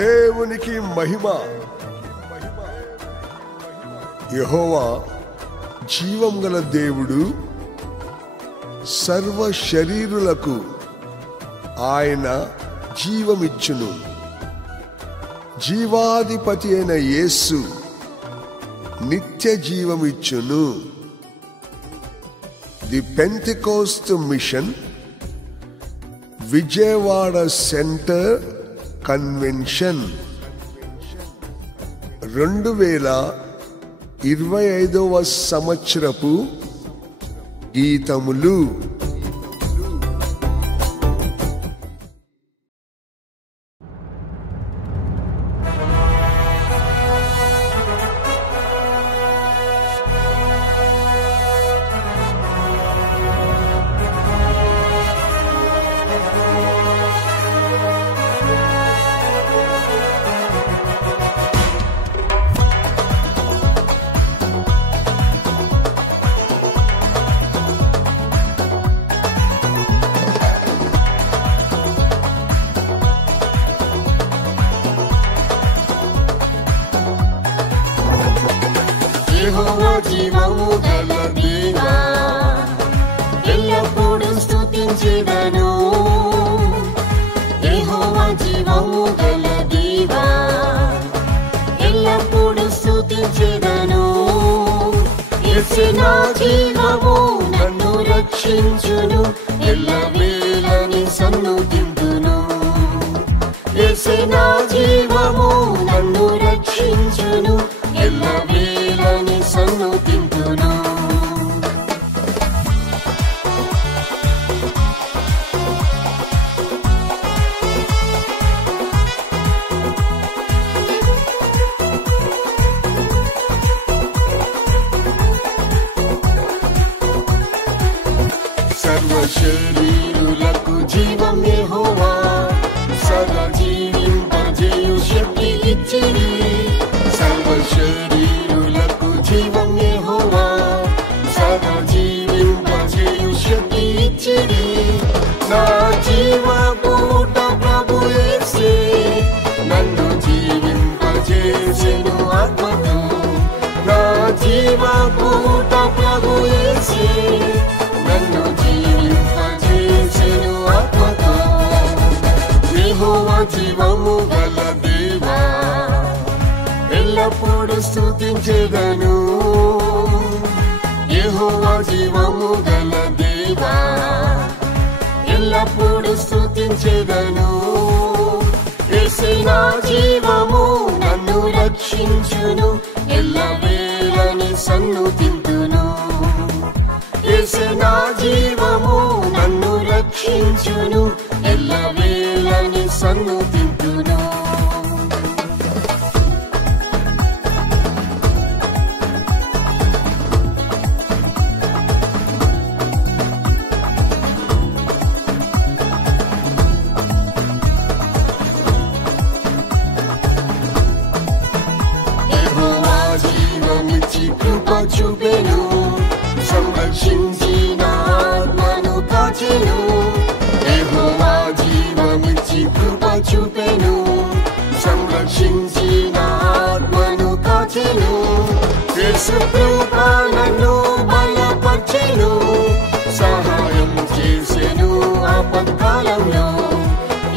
దేవునికి మహిమ. యెహోవా జీవం గల దేవుడు, సర్వ శరీరులకు ఆయన జీవమిచ్చును. జీవాధిపతి అయిన యేసు నిత్య జీవమిచ్చును. The Pentecost mission, Vijayawada centre convention 2025వ సంవత్సరపు గీతములు. యెహోవా జీవము గల దేవా, ఎల్లప్పుడూ స్తుతించెదను. యెహోవా జీవము గల దేవా, ఎల్లప్పుడూ స్తుతించెదను. యేసే నా జీవము, నన్ను రక్షించును, ఎల్లవేళని సన్నుతింతును. యేసే నా జీవము, నన్ను రక్షించును, ఎల్లవేళని సన్నుతింతును. సర్వ శరీరులకు జీవం యెహోవా, సదా జీవింపజేయు శక్తి ఇచ్చిరి. సర్వ శరీరులకు జీవం యెహోవా, సదా జీవింపజేయు శక్తి ఇచ్చిరి. నా జీవపూట ప్రభు యేసే, నన్ను జీవింపజేసెను ఆత్మతో. నా జీవపూట ప్రభు యేసే, నన్ను జీవింపజేసెను ఆత్మతో. యెహోవా జీవము గల దేవా, ఎల్లప్పుడూ స్తుతించెదను. యెహోవా జీవము గల దేవా, ఎల్లప్పుడూ స్తుతించెదను. యేసే నా జీవము, నన్ను రక్షించును, ఎల్లవేళని సన్నుతింతును. యేసే నా జీవము, నన్ను రక్షించును, ఎల్లవేళని సన్నుతింతును. యెహోవా జీవమిచ్చి కృప చూపెను, సంరక్షించి నా ఆత్మను కాచెను. యెహోవా జీవమిచ్చి కృప చూపెను, సంరక్షించి నా ఆత్మను కాచెను. యేసు కృప నన్ను బలపర్చెను, సహాయం చేసెను ఆపత్కాలంలో.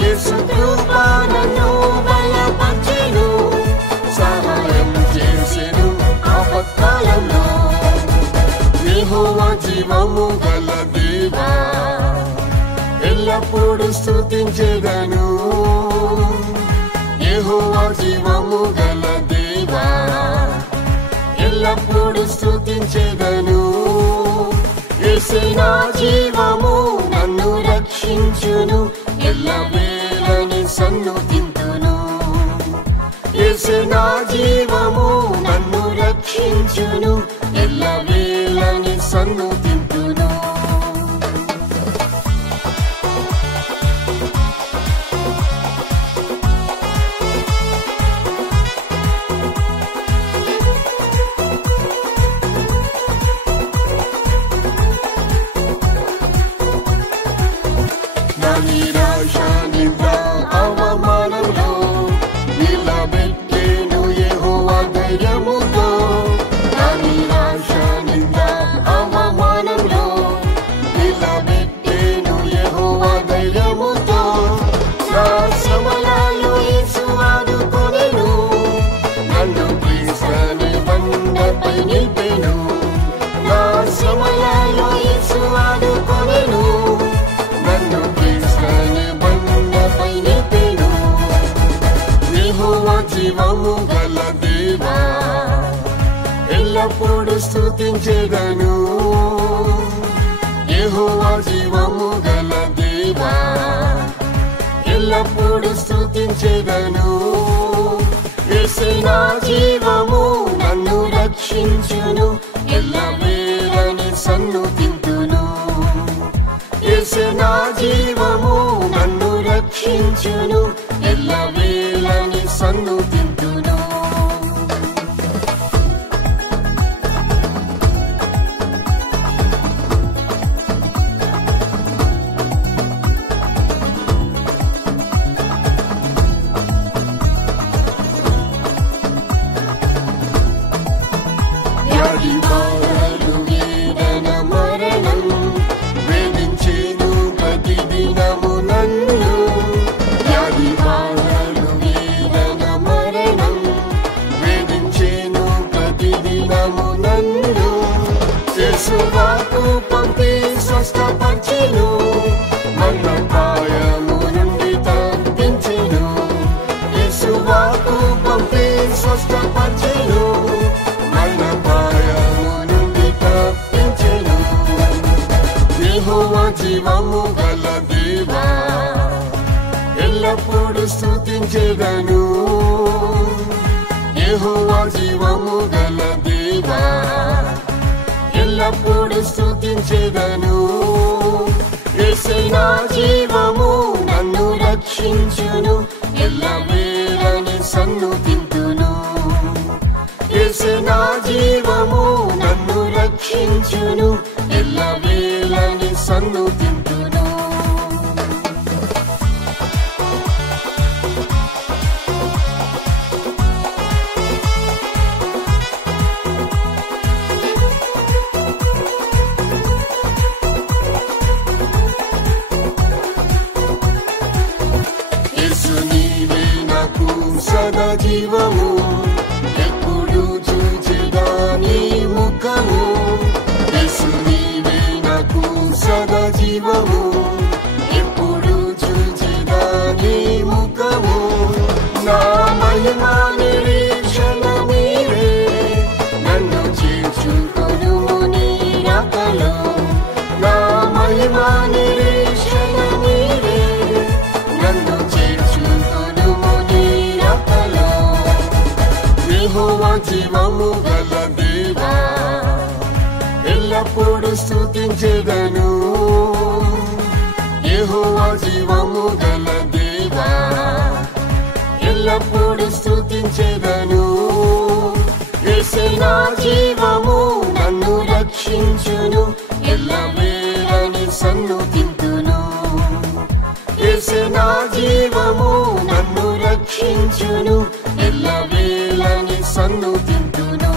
యేసు కృప నన్ను బలపర్చెను, సహాయం చేసెను ఆపత్కాలంలో. యెహోవా జీవము గల దేవా, ఎల్లప్పుడూ స్తుతించెదను. యెహోవా జీవము గల దేవా, ఎల్లప్పుడూ స్తుతించెదను. యేసే నా జీవము, నన్ను రక్షించును, ఎల్లవేళని సన్నుతింతును. యేసే నా జీవము, నన్ను రక్షించును, ఎల్లవేళని సన్నుతింతును. నా నిరాశ నింద అవమానంలో ఎల్లప్పుడూ స్తుతించెదను. యెహోవా జీవము గల దేవా, ఎల్లప్పుడూ స్తుతించెదను. యేసే నా జీవము, నన్ను రక్షించును, ఎల్లవేళని సన్నుతింతును. యేసే నా జీవము, నన్ను రక్షించును, ఎల్లవేళని సన్నుతింతును. వ్యాధి బాధలు వేదన మరణం వేధించేను ప్రతిదినము నన్ను. వ్యాధి బాధలు వేదన మరణం వేధించేను ప్రతిదినము నన్ను. యేసువాకు పంపి స్వస్థపరిచెను, మరణపాయము నుండి తప్పించెను. యేసువాకు పంపి స్వస్థపరిచెను, మరణపాయము నుండి తప్పించెను. యెహోవా జీవము గల దేవా, ఎల్లప్పుడూ స్తుతించెదను. యెహోవా జీవము గల దేవా, ఎల్లప్పుడూ స్తుతించెదను. యేసే నా జీవము, నన్ను రక్షించును, ఎల్లవేళని సన్నుతింతును. యేసే నా జీవము, నన్ను రక్షించును, ఎల్లవేళని సన్నుతింతును. యేసు నీవే నాకు సదా జీవము, ఎప్పుడు చూచెదా నీ ముఖము. యేసు నీవే నాకు సదా జీవము, ఎప్పుడు చూచెదా నీ ముఖము. నా మహిమా నిరీక్షణ నీవే, నన్ను చేర్చుకొనుము నీ రాకలో. నా మహిమా నిరీక్షణ నీవే, నన్ను చేర్చుకొనుము నీ రాకలో. యెహోవా జీవము గల దేవా, ఎల్లప్పుడూ స్తుతించెదను. యెహోవా జీవము గల దేవా, ఎల్లప్పుడూ స్తుతించెదను. యేసే నా జీవము, నన్ను రక్షించును, ఎల్లవేళని సన్నుతింతును. యేసే నా జీవము, నన్ను రక్షించును, ఎల్లవేళని సన్నుతింతును.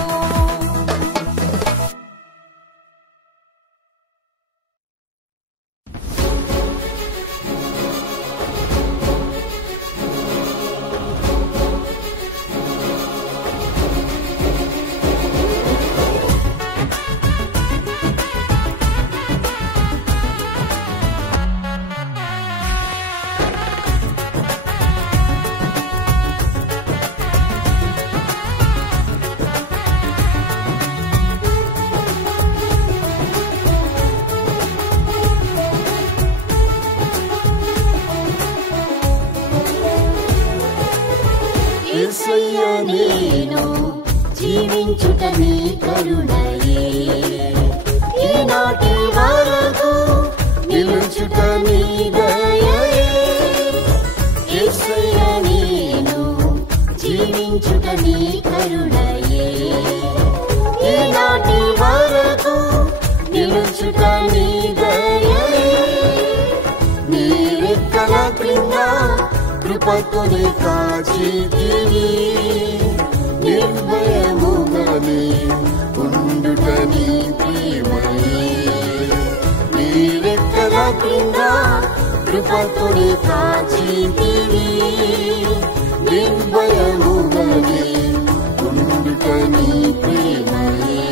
యేసయ్యా నేను జీవించుట నీ కరుణయే, ఈనాటి వరకు నిలుచుట నీ దయయే. యేసయ్యా నేను జీవించుట నీ కరుణయే, ఈనాటి వరకు నిలుచుట నీ దయయే. నీ రెక్కల క్రింద కృపతోనే కాచితివి, నిర్భయముగానే ఉండుట నీ ప్రేమయే. నీ రెక్కల క్రింద కృపతోనే కాచితివి, నిర్భయముగానే ఉండుట నీ ప్రేమయే.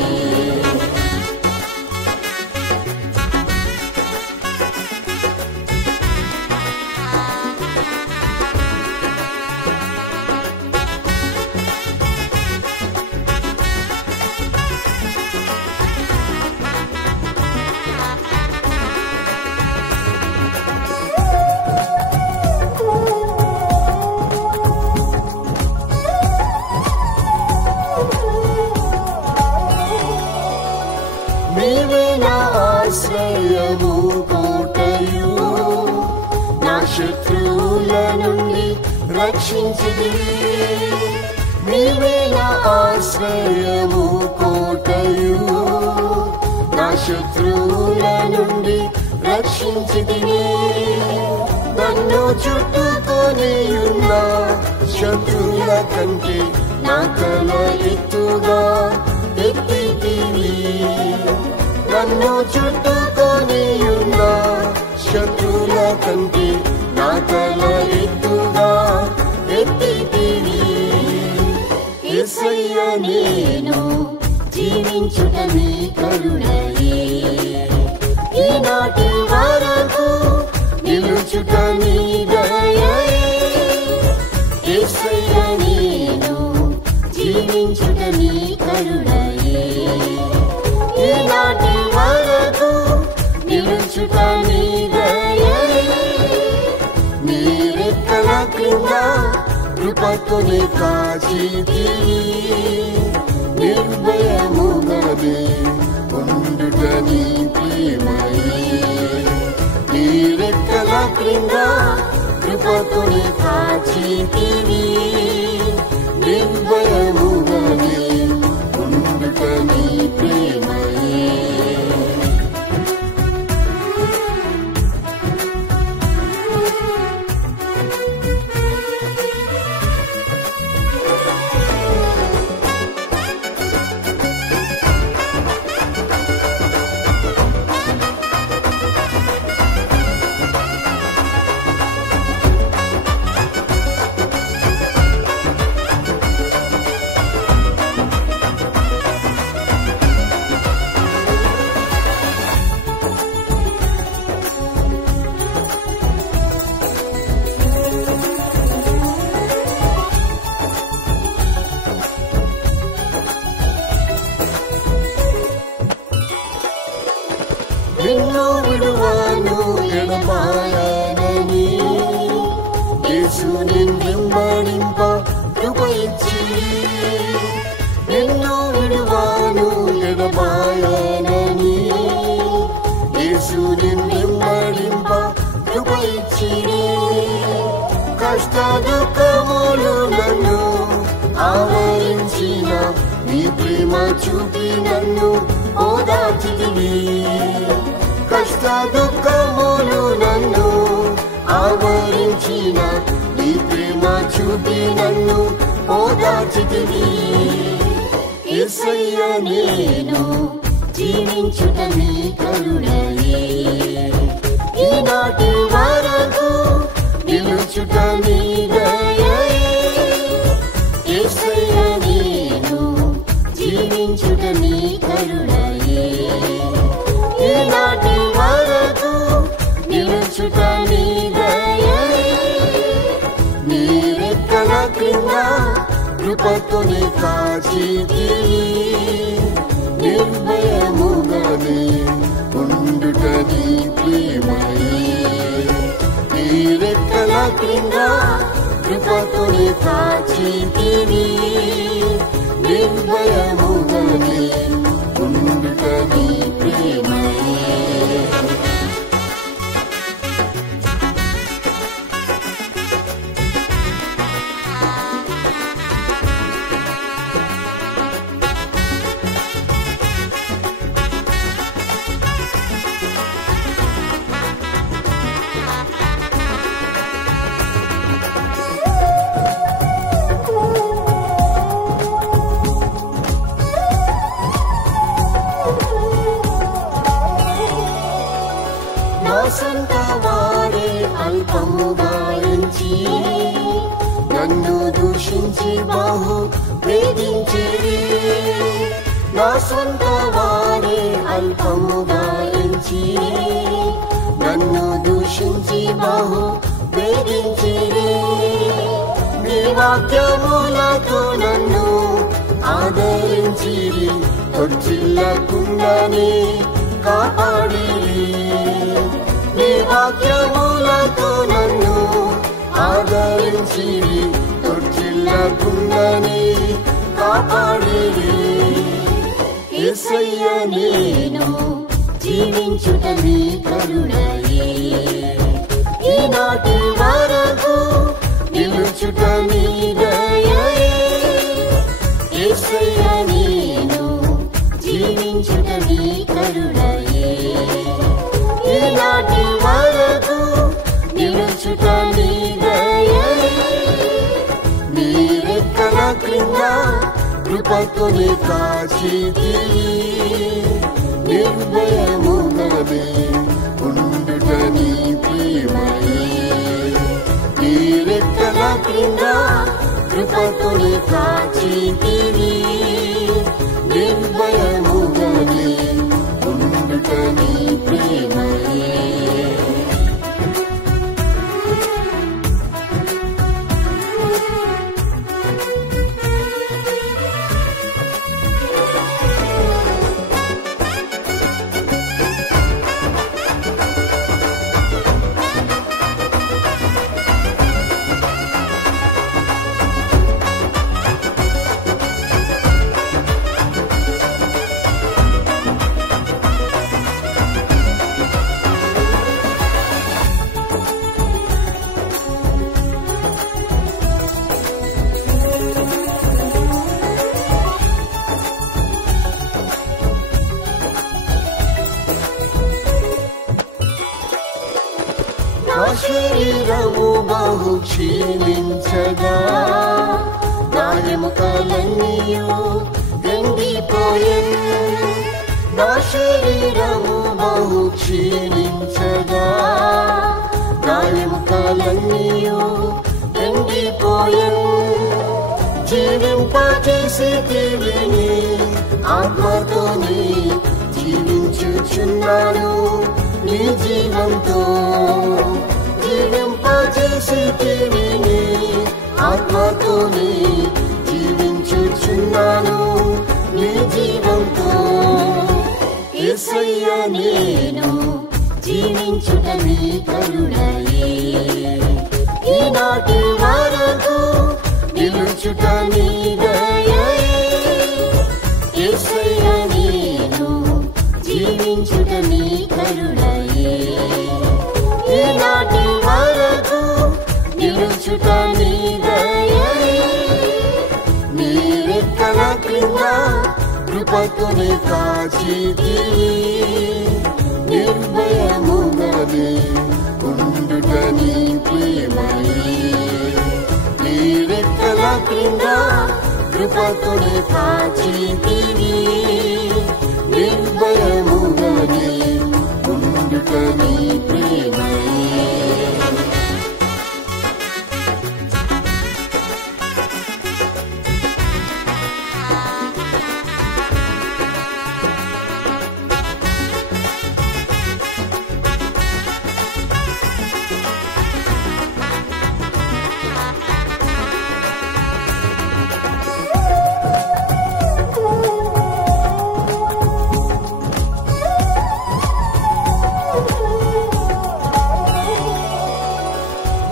ఆశ్రయము కోటయు నా శత్రువుల నుండి రక్షించితివి నీవే నా ఆశ్రయము కోటయు నా శత్రువుల నుండి రక్షించితివి నన్ను చుట్టుకొని ఉన్న శత్రువుల కంటే నా తల ఎత్తుగా ఎత్తితివి నన్ను చుట్టుకొని ఉన్న శత్రువుల కంటే నా తల ఎత్తుగా ఎత్తితివి యేసయ్య నేను జీవించుట నీ కరుణయే ఈనాటి వరకు నిలుచుట నీ దయయే యేసయ్య నేను జీవించుట నీ కరుణయే ఈనాటి వరకు నిలుచుట నీ దయయే నీ రెక్కల క్రింద కృపతోనే కాచితివి నిర్భయముగానే ఉండుట నీ ప్రేమయే నీ రెక్కల క్రింద కృపతోనే కాచితివి నిర్భయముగానే ఉండుట నీ ప్రేమయే నిన్ను విడువను ఎడబాయనని యేసు నిన్నెంబడింప కృప ఇచ్చి నిన్ను విడువను ఎడబాయనని యేసు నిన్నెంబడింప కృప ఇచ్చి కష్ట దుఃఖములు నన్ను ఆవరించిన నీ ప్రేమ చూపి నన్ను ఓదార్చితివి కష్ట దుఃఖములు నన్ను ఆవరించిన నీ ప్రేమ చూపి నన్ను ఓదార్చితివి యేసయ్య నేను జీవించుట నీ కరుణయే ఈనాటి వరకు నిలుచుట నీ దయయే యేసయ్య నేను జీవించుట నీ కరుణయే ఈనాటి వరకు నిలుచుట నీ దయయే నీ రెక్కల క్రింద కృపతోనే కాచితివి నిర్భయముగానే ఉండుట నీ ప్రేమయే నీ రెక్కల క్రింద కృపతోనే కాచితివి నిర్భయముగానే ఉండుట నీ ప్రేమయే సొంత వారే అల్పముగా ఎంచి నన్ను దూషించి బహు వేధించిరి నా సొంత వారే అల్పముగా ఎంచి నన్ను దూషించి బహు వేధించిరి నీ వాక్యములతో నన్ను ఆదరించిరి తొట్టిల్లకుండానే కాపాడిరి నీ వాక్యములతో నన్ను ఆదరించి తొట్టిల్లకుండానే కాపాడిరి యేసయ్య నేను జీవించుట నీ కరుణయే. ఈనాటి వరకు నిలుచుట నీ దయయే. యేసయ్య నేను జీవించుట నీ కరుణయే. ఈనాటి వరకు నిలుచుట నీ దయయే. నీ రెక్కల క్రింద కృపతోనే కాచితివి. నిర్భయముగానే ఉండుట నీ ప్రేమయే. నీ రెక్కల క్రింద కృపతోనే కాచితివి. నిర్భయముగానే ఉండుట నీ ప్రేమయే. నా శరీరము బహు క్షీణించగా, నా ఎముకలన్నీయు ఎండిపోయెను. నా శరీరము బహు క్షీణించగా, నా ఎముకలన్నీయు ఎండిపోయెను. జీవింపజేసేటివి నీ ఆత్మతోనే జీవించుచున్నాను నీ జీవంతో. జీవింపజేసేటివి నీ ఆత్మతోనే జీవించుచున్నాను నీ జీవంతో. యేసయ్య నేను జీవించుట నీ కరుణయే. ఈనాటి వరకు నిలుచుట నీ దయయే. యేసయ్య నేను జీవించుట నీ కరుణయే. ఈనాటి వరకు నిలుచుట నీ దయయే. నీ రెక్కల క్రింద కృపతోనే కాచితివి. నిర్భయముగానే ఉండుట నీ ప్రేమయే. నీ రెక్కల క్రింద కృపతోనే కాచితివి. నిర్భయముగానే ఉండుట నీ ప్రేమయే.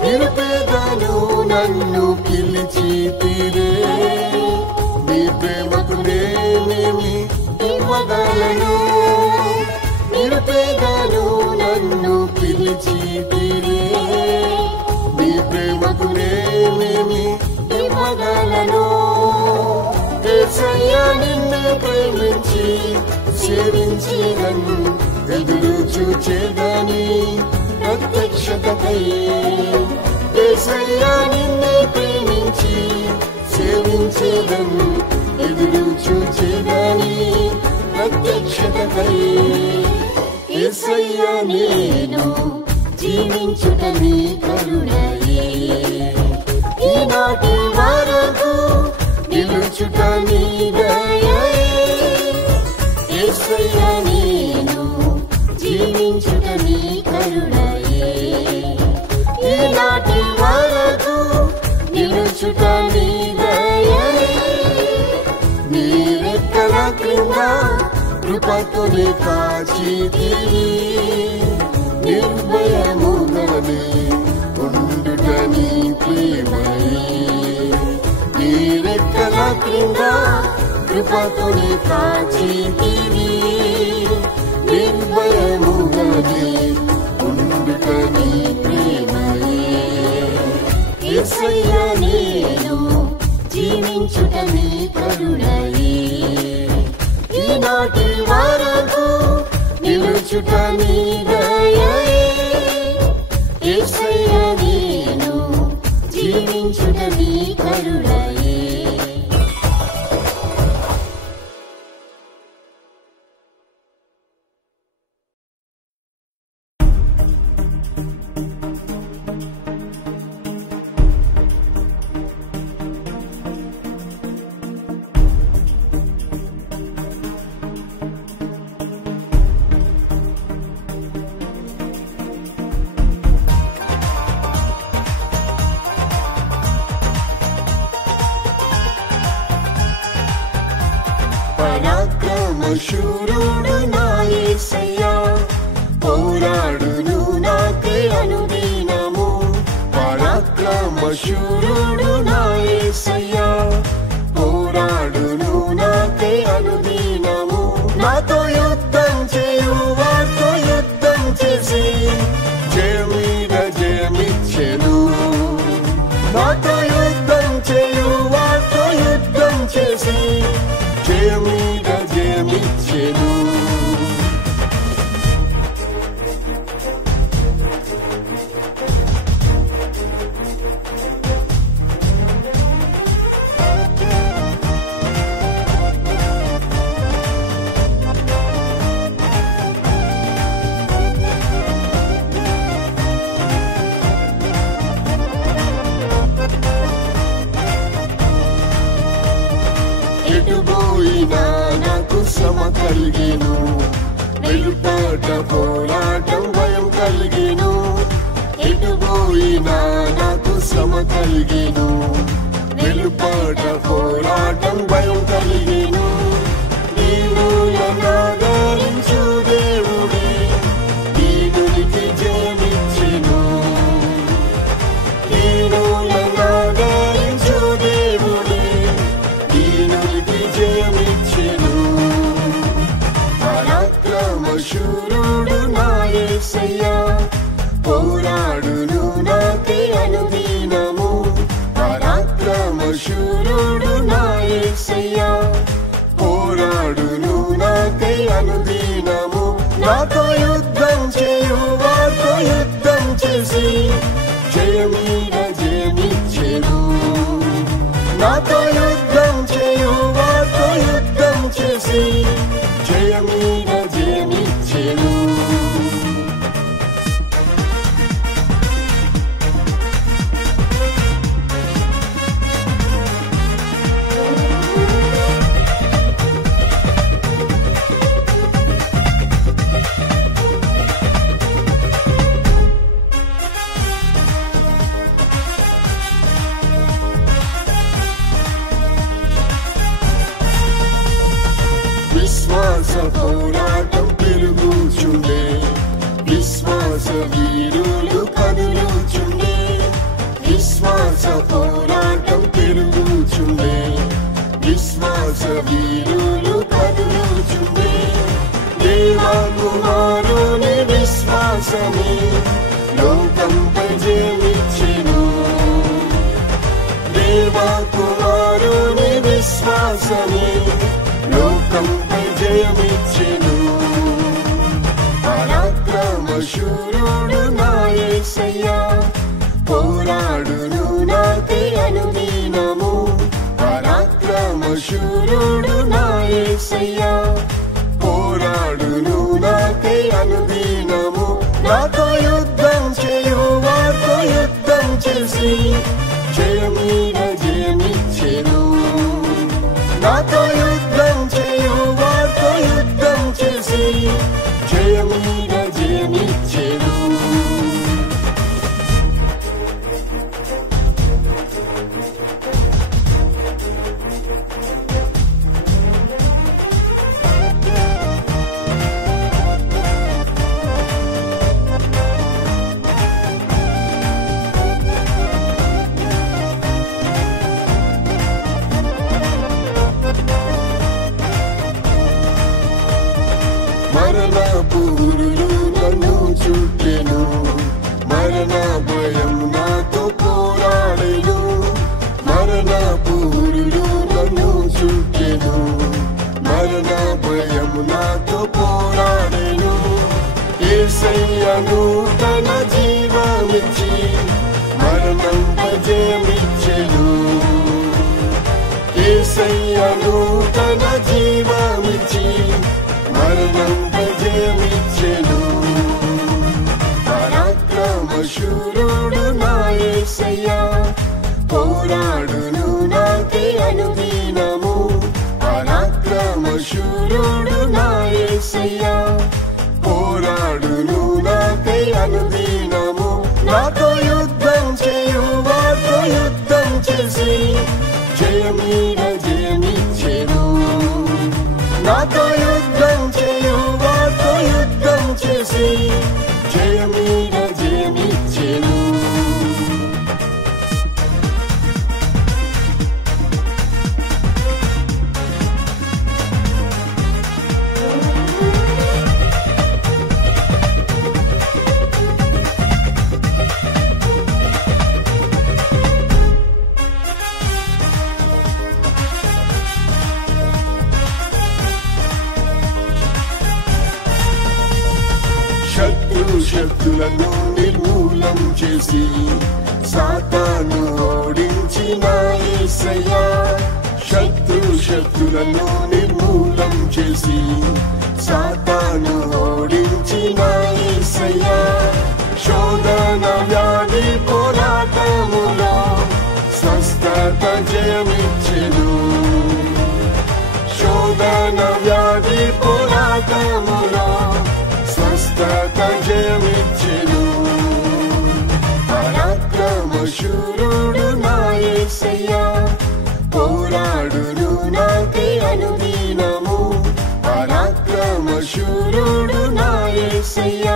నిరుపేదను నన్ను పిలిచితిరే. నీ ప్రేమకు నేనేమి ఇవ్వగలను. నిరుపేదను నన్ను పిలిచితిరే. నీ ప్రేమకు నేనేమి ఇవ్వగలను. యేసయ్య నిన్ను ప్రేమించి సేవించేదను. ఎదురు చూచేదని ప్రత్యక్షతకై. యేసయ్య నిన్ను ప్రేమించి సేవించేదను. ఎదురు చూచేదని ప్రత్యక్షతకై. యేసయ్య నేను జీవించుట నీ కరుణయే. ఈనాటి వరకు నిలుచుట నీ దయయే. యేసయ్య నేను జీవించుట నీ కరుణయే. ఈనాటి వరకు నిలుచుట నీ దయయే. నీ రెక్కల క్రింద కృపతోనే కాచితివి. నిర్భయముగానే ఉండుట నీ ప్రేమయే. నీ రెక్కల క్రింద కృపతోనే కాచితివి. నిర్భయ నాటి వరకు నిలుచుట నీ దయయే. యేసయ్య నేను జీవించుట నీ కరుణయే. పరాక్రమశూరుడు నా యేసయ్య, పోరాడును నాకై అనుదినము. పరాక్రమశూరుడు నా యేసయ్య, పోరాడును నాకై అనుదినము. నాతో యుద్ధం చేయు వారితో యుద్ధం చేసి జయం మీద జయమిచ్చెను. నాతో యుద్ధం చేయు వారితో యుద్ధం చేసి జయం మీద జయమిచ్చెను. ఎటుపోయినా నాకు శ్రమ కలిగెను, వెలుపట పోరాటం భయం కలిగెను. ఎటుపోయినా నాకు శ్రమ కలిగెను, వెలుపట పోరాటం భయం కలిగెను. దీనులను ఆదరించు దేవుడే దీనునికి జయమిచ్చెను. దీనులను ఆదరించు దేవుడే దీనునికి జయమిచ్చెను. పరాక్రమశూరుడు నా యేసయ్య, పోరాడును నాకై అనుదినము. పరాక్రమశూరుడు నా యేసయ్య, పోరాడును నాకై అనుదినము. నాతో యుద్ధం చేయు వారితో యుద్ధం చేసి జయం మీద జయమిచ్చెను. నాతో యుద్ధం చేయు వారితో యుద్ధం చేసి జయం మీద జయమిచ్చెను. విశ్వాస పోరాటం పెరుగుచుండే, విశ్వాస వీరులు కదులుచుండే. విశ్వాస పోరాటం పెరుగుచుండే, విశ్వాస వీరులు కదులుచుండే. దేవా కుమారుని విశ్వాసమే లోకంపై జయమిచ్చెను. దేవా కుమారుని విశ్వాసమే లోకంపై జయమిచ్చెను. పరాక్రమశూరుడు నా యేసయ్య, పోరాడును నాకై అనుదినము. పరాక్రమశూరుడు నా యేసయ్య, పోరాడును నాకై అనుదినము. నాతో యుద్ధం చేయు వారితో యుద్ధం చేసి జయం మీద జయమిచ్చెను. నాతో యుద్ధం చేయు వారితో యుద్ధం చేసి జయం మీద జయమిచ్చెను. మరణపు ఊరులు నన్ను చుట్టెను, మరణ భయం నాతో పోరాడెను. మరణపు ఊరులు నన్ను చుట్టెను, మరణ భయము నాతో పోరాడెను. యేసయ్యను తన జీవమిచ్చి మరణంపై జయమిచ్చెను. యేసయ్యను తన జీవమిచ్చి మరణంపై జయమిచ్చెను. పరాక్రమశూరుడు నా యేసయ్య, పోరాడును నాకై అనుదినము. పరాక్రమశూరుడు నా యేసయ్య, పోరాడును నాకై అనుదినము. నాతో యుద్ధం చేయు వారితో యుద్ధం చేసి జయమీద జయమిచ్చెను. నాతో యుద్ధం చేయు వారితో యుద్ధం చేసి జయమీద జయమిచ్చెను. శక్తులను నిర్మూలం చేసి సాతాను ఓడించిన యేసయ్య. శక్తులను నిర్మూలం చేసి సాతాను ఓడించిన యేసయ్య. శోధన వ్యాధి పోరాటములో స్వస్థత జయమిచ్చెను. శోధన వ్యాధి పోరాటములో స్వస్థత జయమిచ్చెను. పరాక్రమశూరుడు నా యేసయ్య, పోరాడును నాకై అనుదినము. పరాక్రమశూరుడు నా యేసయ్య,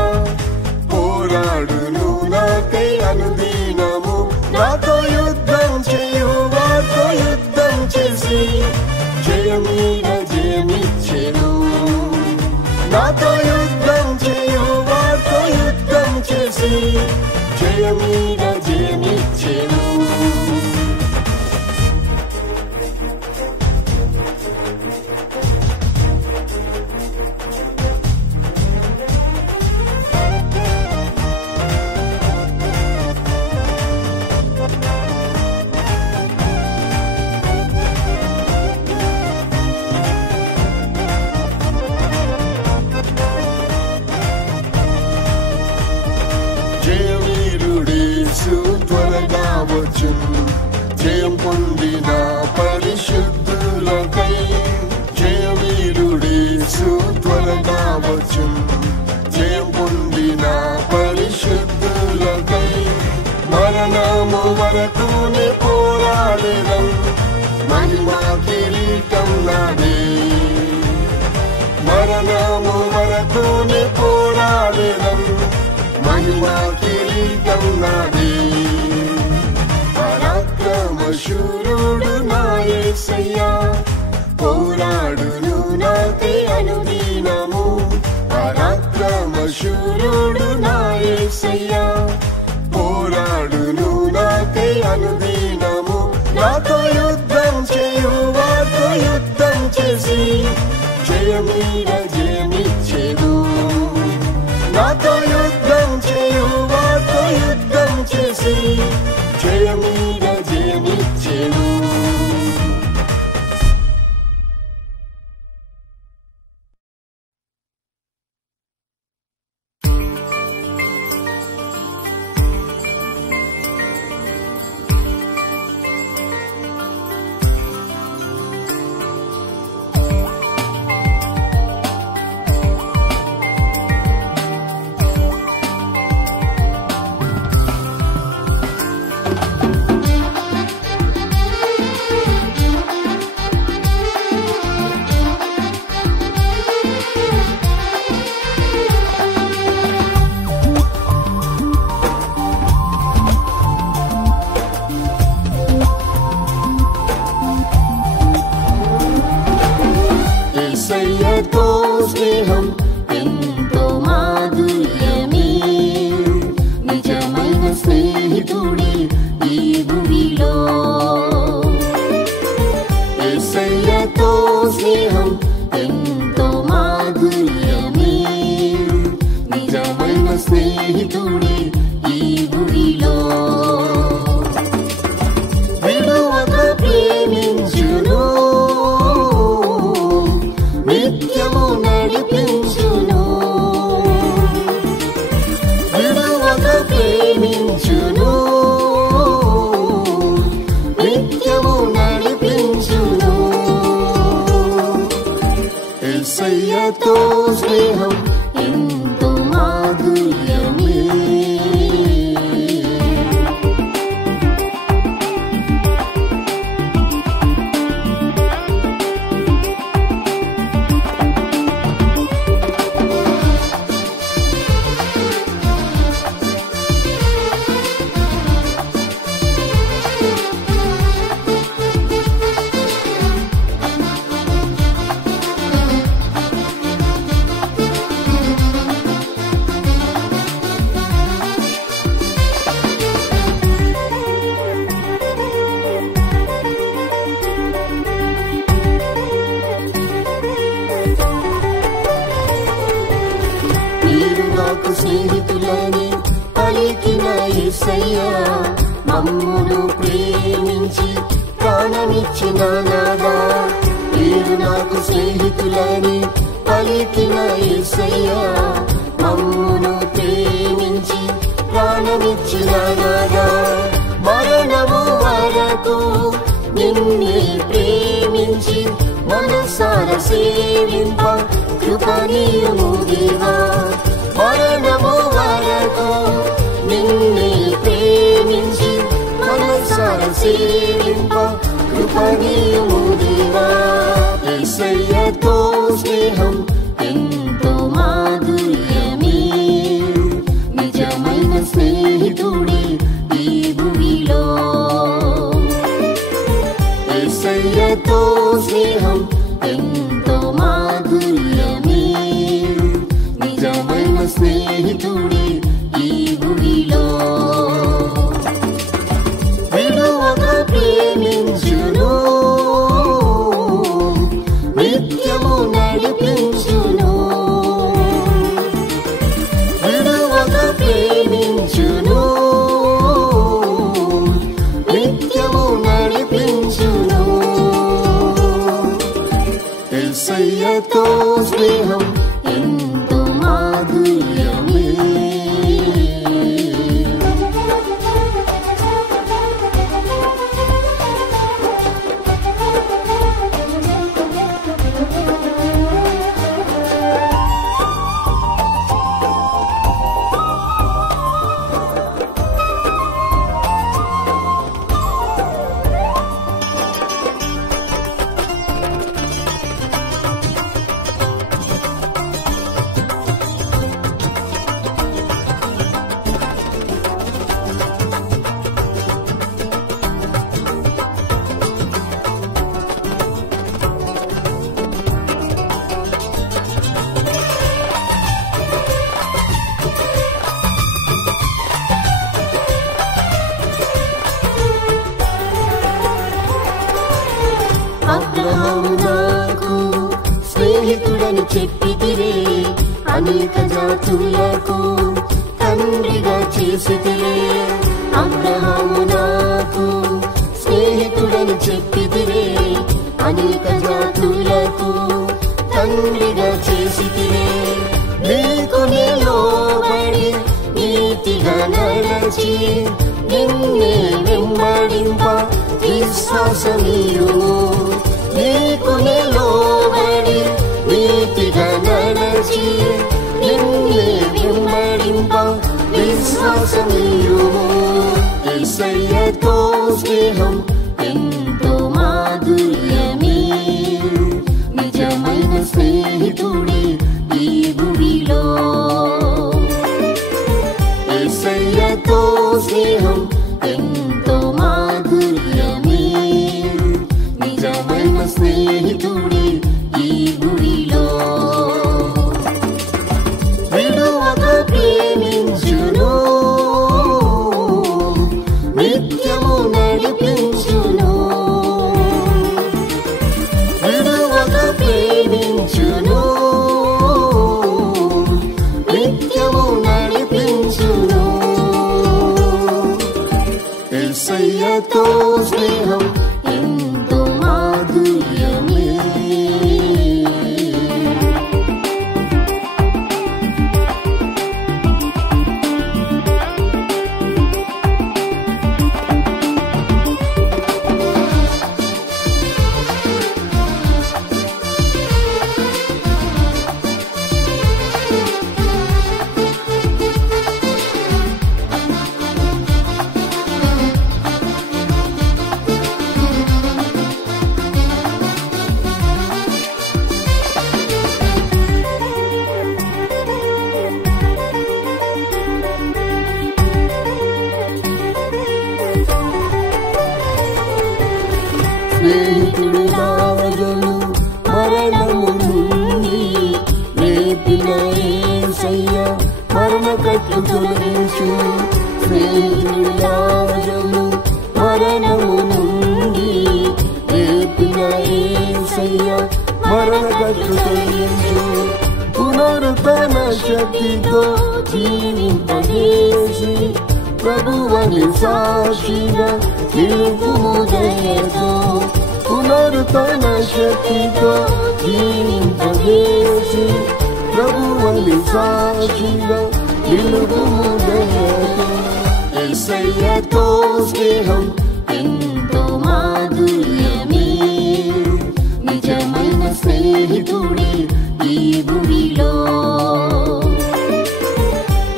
పోరాడును నాకై అనుదినము. నాతో యుద్ధం చేయు వారితో యుద్ధం చేసి జయమీద జయమిచ్చెను. నాతో యుద్ధం చేయు వారితో యుద్ధం చేసి జయమీద జయమిచ్చెను. త్వరగా వచ్చు జయం పొందిన పరిశుద్ధులకై. జయవీరుడేసు త్వరగా వచ్చు జయం పొందిన పరిశుద్ధులకై. మరణము వరకునే పోరాడెదం, మహిమా కిరీటం నాదే. మరణము వరకునే పోరాడెదం, మహిమా కిరీటం నాదే. పరాక్రమశూరుడు నా యేసయ్య, పోరాడును నాకై అనుదినము. పరాక్రమశూరుడు నా యేసయ్య, పోరాడును నాకై అనుదినము. నాతో యుద్ధం చేయు వారితో యుద్ధం చేసి జయమీద జయమిచ్చెను. నాతో యుద్ధం చేయు వారితో యుద్ధం చేసి జయమీద జయమిచ్చెను. నడిపించును, విడువక ప్రేమించును, నిత్యము నడిపించును. యేసయ్యతో స్నేహం ఎంతో మాధుర్యమే. స్నేహితులని పలికిన యేసయ్యా, మమ్మును ప్రేమించి ప్రాణమిచ్చిన నాదా. మీరు నాకు స్నేహితులని పలికిన యేసయ్యా, మమ్మును ప్రేమించి ప్రాణమిచ్చిన నాదా. మరణము వరకు నిన్నే ప్రేమించి మనసార సేవింప కృపణీయము దేవా. మరణము వరకు నిన్నే ప్రేమించి మనసార సేవింప కృపణీయము దేవా. యేసయ్యతో స్నేహం ఎంతో మాధుర్యమే. నిజమైన స్నేహితుడే ఈ భూమిలో. యేసయ్యతో స్నేహం ఎంతో మాధుర్యమే. నిజమైన స్నేహితుడే ఈ భూమిలో. విడువక ప్రేమించును, నిత్యము నడిపించును, విడువక ప్రేమించును, నిత్యము నడిపించును. యేసయ్యతో స్నేహం ఎంతో మాధుర్యమే. అబ్రహాము నాకు స్నేహితుడని చెప్పితిరే, అనేక జాతులకు తండ్రిగా చేసితిరే. అబ్రహాము నాకు స్నేహితుడని చెప్పితిరే, అనేక జాతులకు తండ్రిగా చేసితిరే. నీకు నిలోబడి నీతిగా నడచి నిన్నే వెంబడింప విశ్వాసమీయుము. నీకు నిలోబడి నీతిగా నడచి నిన్నే వెంబడింప విశ్వాసమీయుము. యేసయ్యతో స్నేహం ఎంతో మాధుర్యమే. నిజమైన స్నేహితుడే ఈ భూమిలో. యేసయ్యతో స్నేహం ఎంతో మాధుర్యమే. నిజమైన స్నేహితుడే ఈ భూమిలో. విడువక ప్రేమించును, నిత్యము నడిపించును, విడువక ప్రేమించును, రేపిన యేసయ్య మరణ కట్లు తొలగించు. స్నేహితుడి రాజము మరణము నుండి రేపిన యేసయ్య మరణ కట్లు తొలగించు. పునరుత్థాన శక్తితో జీవింపజేసి ప్రభువని సాక్షిగా నిలుపుము దయతో. పునరుత్థాన శక్తితో జీవింపజేసి ప్రభువని సాక్షిగా నిలుపుము దయతో. యేసయ్యతో స్నేహం ఎంతో మాధుర్యమే, నిజమైన స్నేహితుడే ఈ భూమిలో.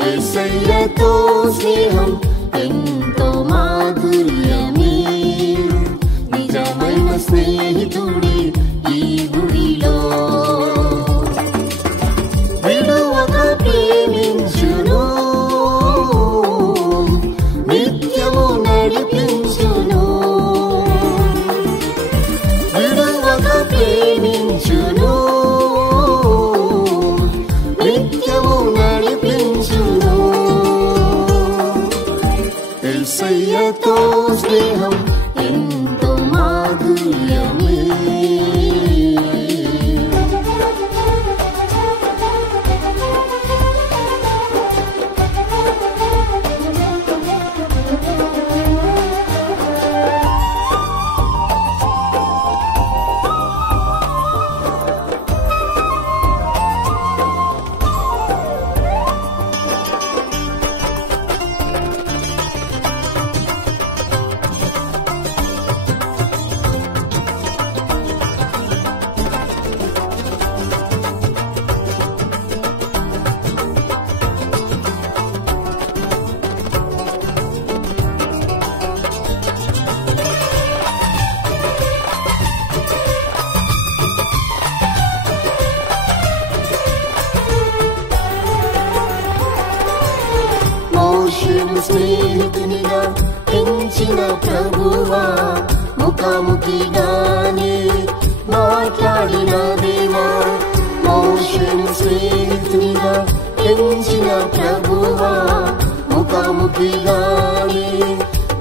యేసయ్యతో స్నేహం ఎంతో మాధుర్యమే, నిజమైన స్నేహితుడే ఈ భూమిలో. విడువక ప్రేమించును, నిత్యము నడిపించును. విడువక ప్రేమించును, నిత్యము నడిపించును. యేసయ్యతో స్నేహం ఎంతో మాధుర్యమే. మోషేను స్నేహితునిగా పెంచిన ప్రభువా, ముఖాముఖిగానే మాట్లాడిన దేవా. మోషేను స్నేహితునిగా పెంచిన ప్రభువా, ముఖాముఖిగానే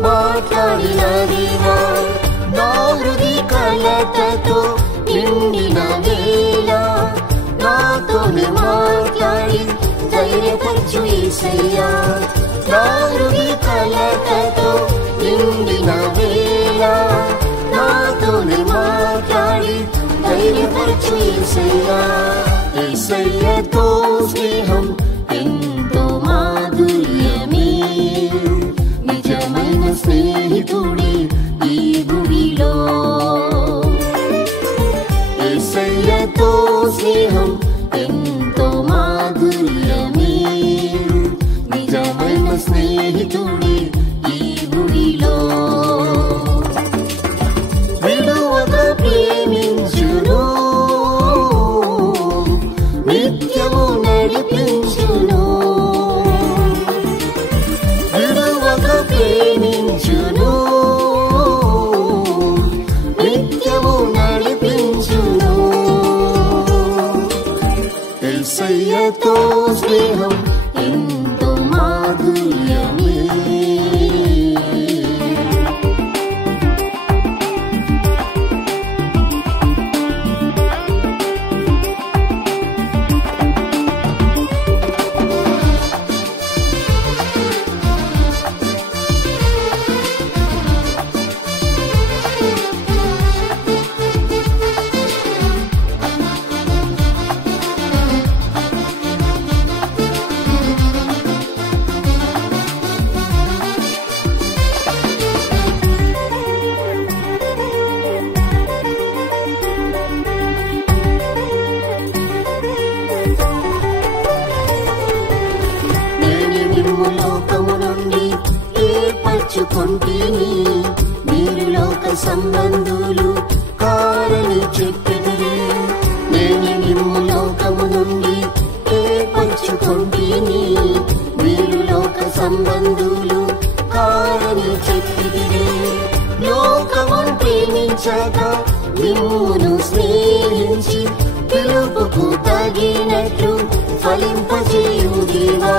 మాట్లాడిన దేవా. నా హృది కలతతో నిండిన వేళ నాతోనే మాట్లాడి ధైర్యపరచు యేసయ్యా. నా హృది కలతతో నిండిన వేళ నాతోనే మాట్లాడి ధైర్యపరచు యేసయ్యా. యేసయ్యతో స్నేహం ఎంతో మాధుర్యమే, నిజమైన స్నేహితుడే ఈ భూమిలో. యేసయ్యతో స్నేహం ఎంతో మాధుర్యమే, నిజమైన స్నేహితుడే ఈ భూమిలో. విడువక ప్రేమించును, నిత్యము నడిపించును. విడువక ప్రేమించును, నిత్యము నడిపించును. యేసయ్యతో స్నేహం ఎంతో మాధుర్యమే. లోకము నుండి ఏర్పరచుకొంటిని, మీరు లోక సంబంధులు కారని చెప్పెదరే. నేను నిమ్ము లోకము నుండి ఏర్పరచుకొంటిని, మీరు లోక సంబంధులు కారని చెప్పెదరే. లోకమును ప్రేమించక నిమ్మును స్నేహించి పిలుపుకు తగినట్లు ఫలింపజేయు దేవా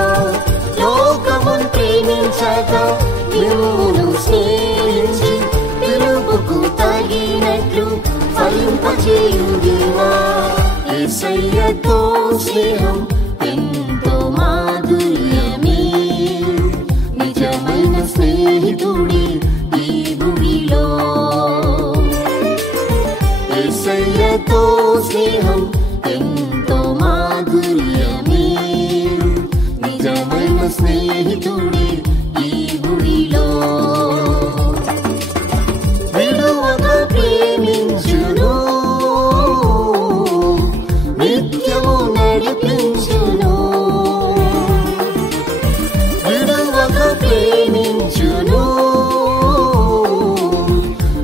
లోకమును ప్రేమించగా మిమ్మును స్నేహించి పిలుపుకు తగినట్లు ఫలింపజేయు దేవా యేసయ్యతో స్నేహం ఎంతో మాధుర్యమే నిజమైన స్నేహితుడే ఈ భూమిలో యేసయ్యతో స్నేహం ఎంతో మాధుర్యమే నిజమైన స్నేహితుడే ఈ భూమిలో విడువక ప్రేమించును నిత్యము నడిపించును విడువక ప్రేమించును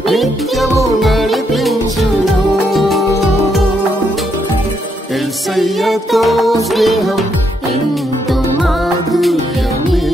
నిత్యము నడిపించును యేసయ్యతో స్నేహం ఎంతో మాధుర్యమే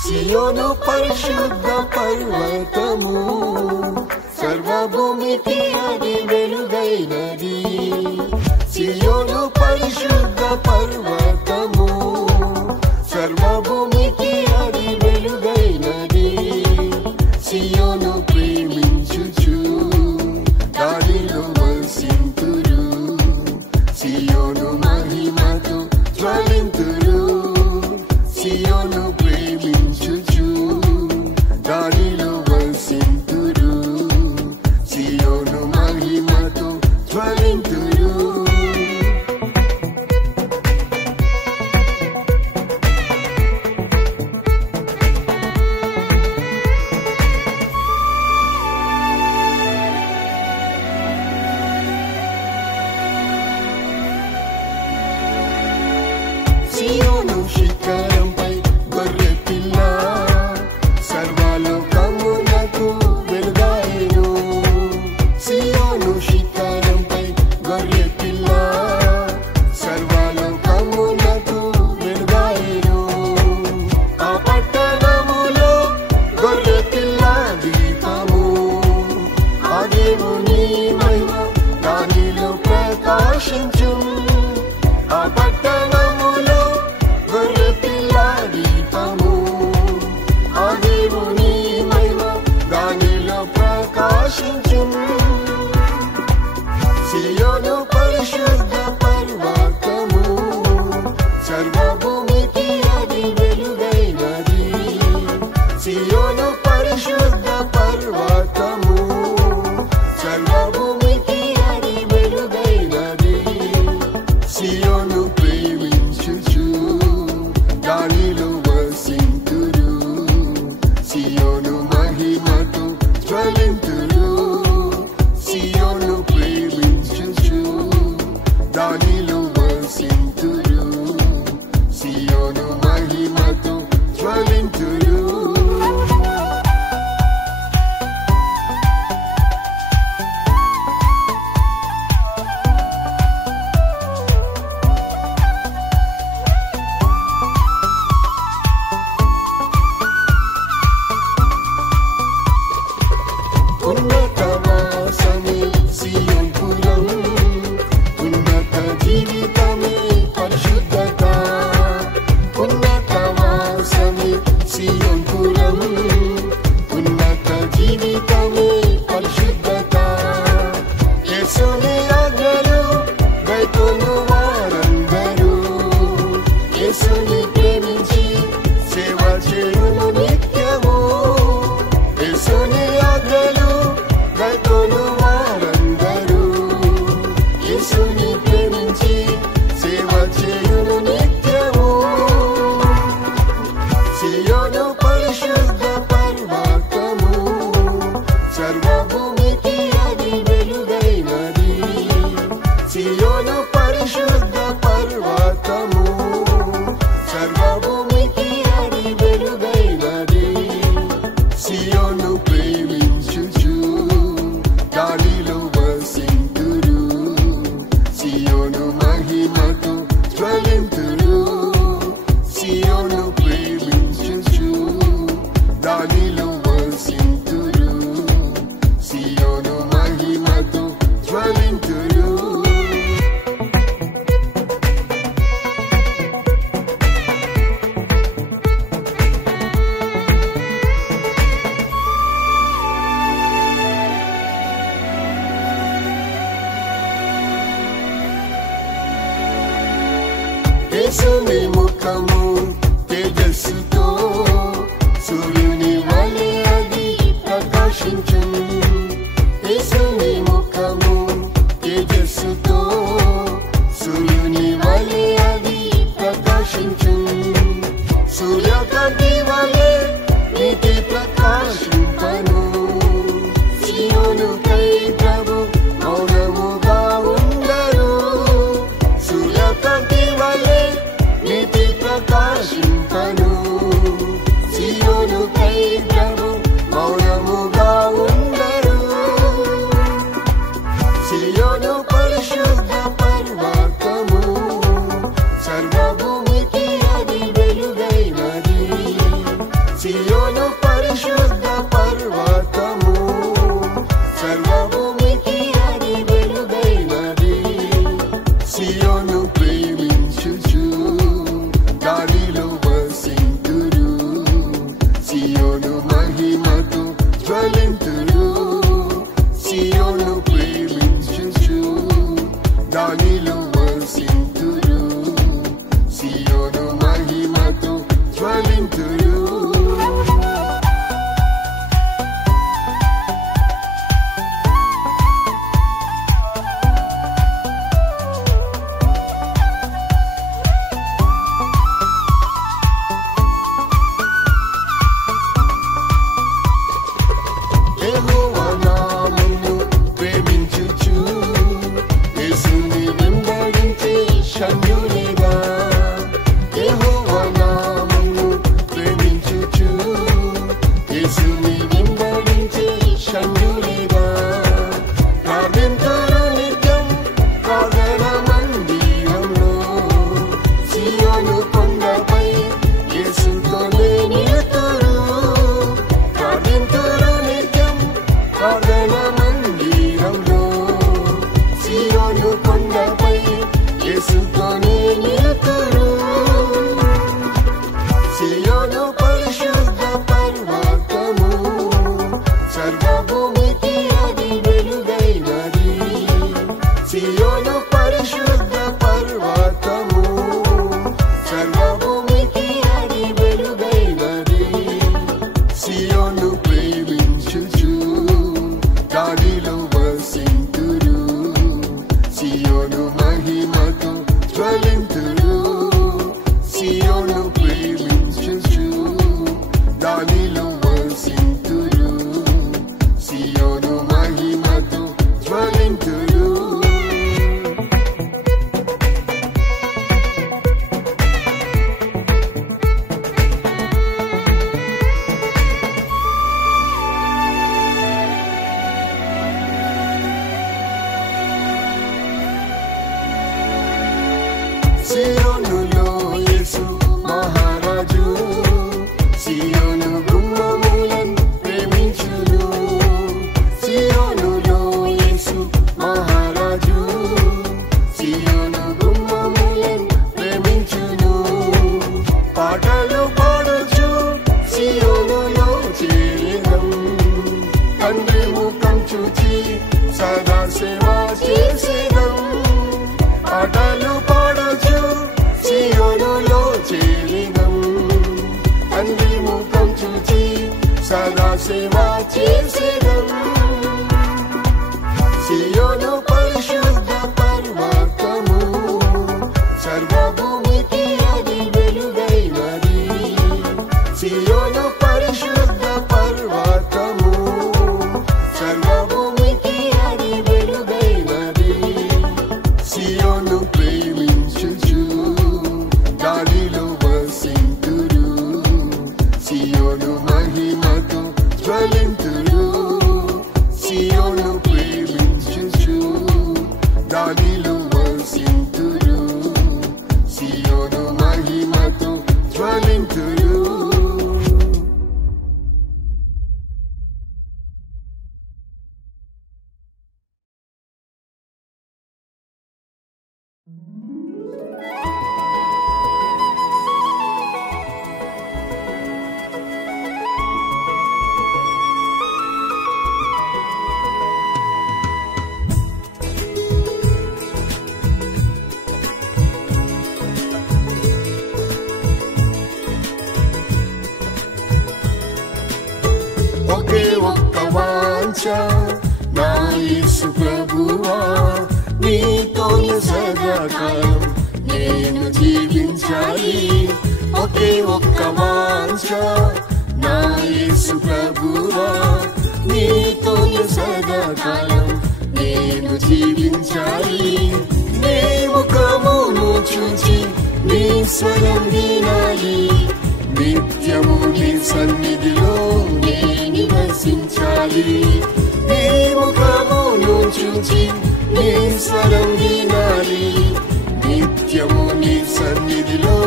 సియోను పరిశుద్ధ పర్వతము సర్వభూమికి అది వెలుగైనది సియోను పరిశుద్ధ పర్వతము సర్వభూమికి అది వెలుగైనది సియోను ప్రేమించుచు దానిలో వసింతురు సియోను మహిమతో జ్వలింతురు సియోను ప్రేమించుచు దానిలో వసింతురు సియోను మహిమతో జ్వలింతురు సియోను శిఖరంపై గొర్రె పిల్ల సర్వలోకమునకు వెలుగాయెను సియోను శిఖరంపై గొర్రె పిల్ల సర్వలోకమునకు వెలుగాయెను ఆ పట్టణములో గొర్రె పిల్ల దీపము ఆ దేవుని మహిమ దానిలో ప్రకాశించు ఆ పట్టణములో గొర్రె పిల్ల దీపము ఆ దేవుని మహిమ దానిలో ప్రకాశించు సియోను పరిశుద్ధ పర్వతము సర్వభూమికి అది వెలుగైనది సియోను పరిశుద్ధ పర్వతము సర్వభూమికి అది వెలుగైనది సియోను ప్రేమించుచు దానిలో వసింతురు సియోను మహిమతో జ్వలింతురు సియోను ప్రేమించుచు దానిలో వసింతురు సియోను మహిమతో జ్వలింతురు ఉన్నతవాసమే సియోనుపురం ఉన్నత జీవితమే పరిశుద్ధత ఉన్నతవాసమే సియోనుపురం ఉన్నత జీవితమే పరిశుద్ధత యేసుని ఆజ్ఞలు గైకొను వారందరూ యేసుని ప్రేమించి సేవ చేయును నిత్యము యేసుని ఆజ్ఞలు గైకొను వారందరూ యేసుని ప్రేమించి సేవ చేయును నిత్యము సియోను పరిశుద్ధ పర్వతము సర్వభూమికి అది వెలుగైనది సియోను పరిశుద్ధ పర్వతము సర్వభూమికి అది వెలుగైనది. సియోను ప్రేమించుచు దానిలో వసింతురు, సియోను మహిమతో జ్వలింతురు. సియోను ప్రేమించుచు దానిలో వసింతురు, సియోను మహిమతో జ్వలింతురు. యేసుని ముఖము తేజస్సుతో సూర్యుని వలె అది ప్రకాశించును. యేసుని ముఖము తేజస్సుతో సూర్యుని వలె అది ప్రకాశించును. సూర్యకాంతి వలె నీతి ప్రకాశింపను. సియోనుకై ప్రభు మౌనముగా ఉండరు. సూర్యకాంతి వలె నీతి ప్రకాశింపను. సియోనుకై ప్రభు మౌనముగా ఉండరు. సియోను పరిశుద్ధ పర్వతము సర్వభూమికి అది వెలుగైనది. సియోను పరిశుద్ధ పర్వతము సర్వభూమికి అది వెలుగైనది. సియోను ప్రేమించుచు దానిలో వసింతురు, సియోను మహిమతో జ్వలింతురు. సియోను ప్రేమించుచు దానిలో వసింతురు, సియోను మహిమతో జ్వలింతురు. యెహోవా నామమును ప్రేమించుచు యేసుని వెంబడించే శంయులేగా. యెహోవా నామమును ప్రేమించుచు యేసుని వెంబడించే శంయులేగా. ప్రార్థింతురు నిత్యం ప్రార్థన మందిరంలో, సియోను కొండపై యేసుతోనే నిలుతురు. ప్రార్థింతురు నిత్యం ప్రార్థన మందిరంలో, సియోను కొండపై యేసుతోనే నిలుతురు. సియోను పరిశుద్ధ పర్వతము సర్వభూమికి అది వెలుగైనది. సియోను పరిశుద్ధ పర్వతము సర్వభూమికి అది వెలుగైనది. సియోను ప్రేమించుచు దానిలో వసింతురు, సియోను మహిమతో జ్వలింతురు. సియోను ప్రేమించుచు దానిలో వసింతురు, సియోను మహిమతో జ్వలింతురు. సియోనులో యేసు మహారాజు, సియోను గుమ్మములను ప్రేమించును. సియోనులో యేసు మహారాజు, సియోను గుమ్మములను ప్రేమించును. పాటలు పాడుచు సియోనులో చేరినం, తండ్రి ముఖం చూచి సదా సేవ చేసేదం. పాటలు పాడుచు దానిలో వసింతురు, సియోను మహిమతో జ్వలింతురు. ఒకే ఒక్క వాంఛ నా యేసు ప్రభువా, నీతోనే సదాకాలం నేను జీవించాలి. ఒకే ఒక్క వాంఛ నా యేసు ప్రభువా, నీతోనే సదాకాలం నేను జీవించాలి. నీ ముఖమును చూచి నీ స్వరం వినాలి, నిత్యము నీ సన్నిధిలో నే నివసించాలి. నీ ముఖమును చూచి నీ స్వరం వినాలి, నిత్యము నీ సన్నిధిలో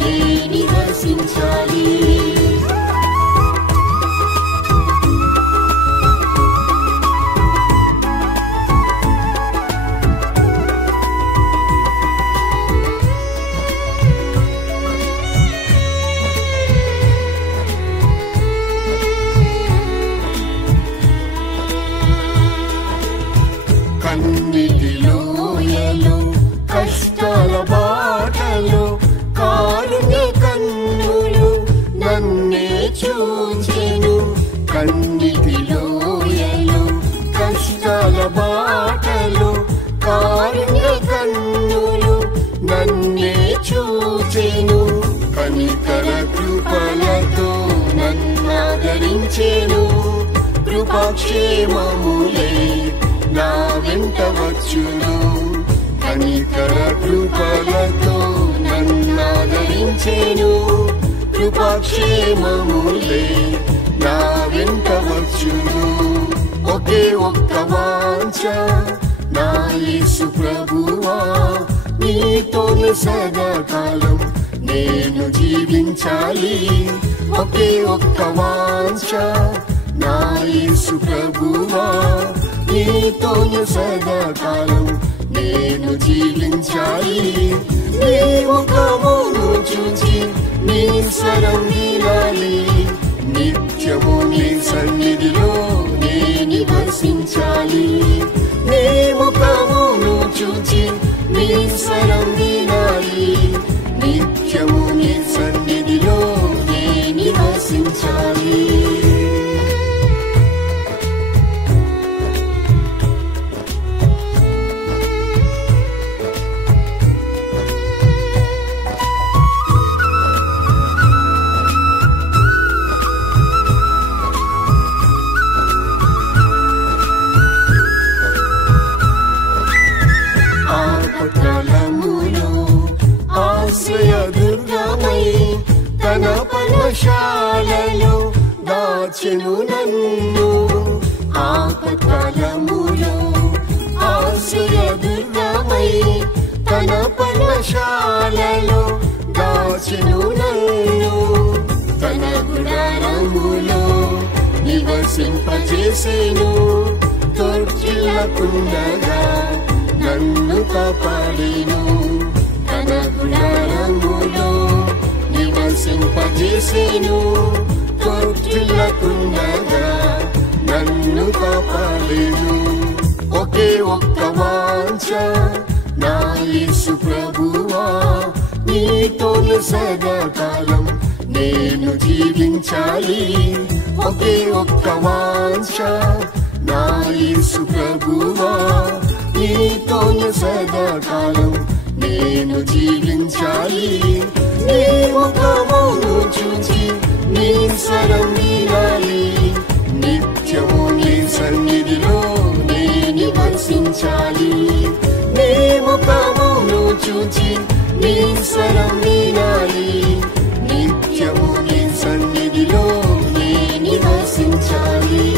నే నివసించాలి. కన్నిటిలోయలో కష్టాల బాటలో కారుణ్య కన్నులు నన్నే చూచెను. కన్నిటిలోయలో కష్టాల బాటలో కారుణ్య కన్నులు నన్నే చూచెను. కనికర కృపలతో నన్నాదరించెను. కృపాక్షేమములే నా వెంట వచ్చును. కనికర కృపలతో నన్నాదరించెను. కృపాక్షేమములే నా వెంట వచ్చును. ఒకే ఒక్క వాంఛ నా యేసు ప్రభువా, నీతోనే సదాకాలం నేను జీవించాలి. ఒకే ఒక్క వాంఛ నా యేసు ప్రభువా, నీతోనే సదాకాలం నేను జీవించాలి. నీ ముఖమును చూచి నీ స్వరం వినాలి, నిత్యము నీ సన్నిధిలో నే నివసించాలి. నీ ముఖమును చూచి నీ స్వరం వినాలి, నిత్యము నీ సన్నిధిలో నే నివసించాలి. ఆపత్కాలములో ఆశ్రయ దుర్గమై తన పర్ణశాలలో దాచెను నన్ను. ఆపత్కాలములో ఆశ్రయ దుర్గమై తన పర్ణశాలలో దాచెను నన్ను. తన గుడారములో నివసింపజేసెను. తొట్టిల్లకుండగా నన్ను కాపాడెను. తన గుడారములో నివసింపజేసెను. తొట్టిల్లకుండగా నన్ను కాపాడెను. ఒకే ఒక్క వాంఛ నా యేసు ప్రభువా, నీతోనే సదాకాలం నేను జీవించాలి. ఒకే ఒక్క వాంఛ నా యేసు ప్రభువా, నీతోనే సదాకాలం నేను జీవించాలి. నీ ముఖమును చూచి నీ స్వరం వినాలి, నిత్యము నీ సన్నిధిలో నే నివసించాలి. నీ ముఖమును చూచి నీ స్వరం వినాలి, నిత్యము నీ సన్నిధిలో నే నివసించాలి.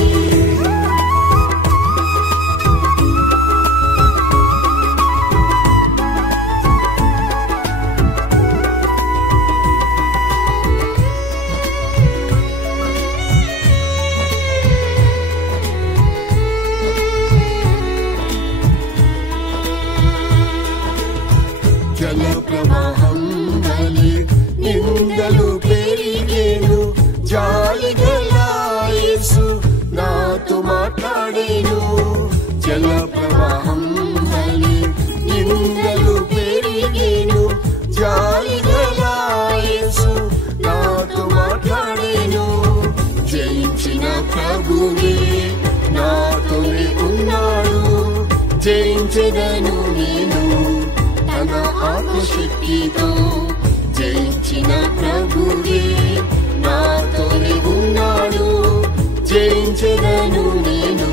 జల ప్రవాహం వలె నిందలు పెరిగేను, జాలిగల యేసు నాతో మాట్లాడేను. జల ప్రవాహం వలె నిందలు పెరిగేను, జాలిగల యేసు నాతో మాట్లాడేను. జయించిన ప్రభువే నాతోనే ఉన్నాడు, జయించెదను నేను తన ఆత్మశక్తితో. జయించిన ప్రభువే నాతోనే ఉన్నాడు, జయించెదను నేను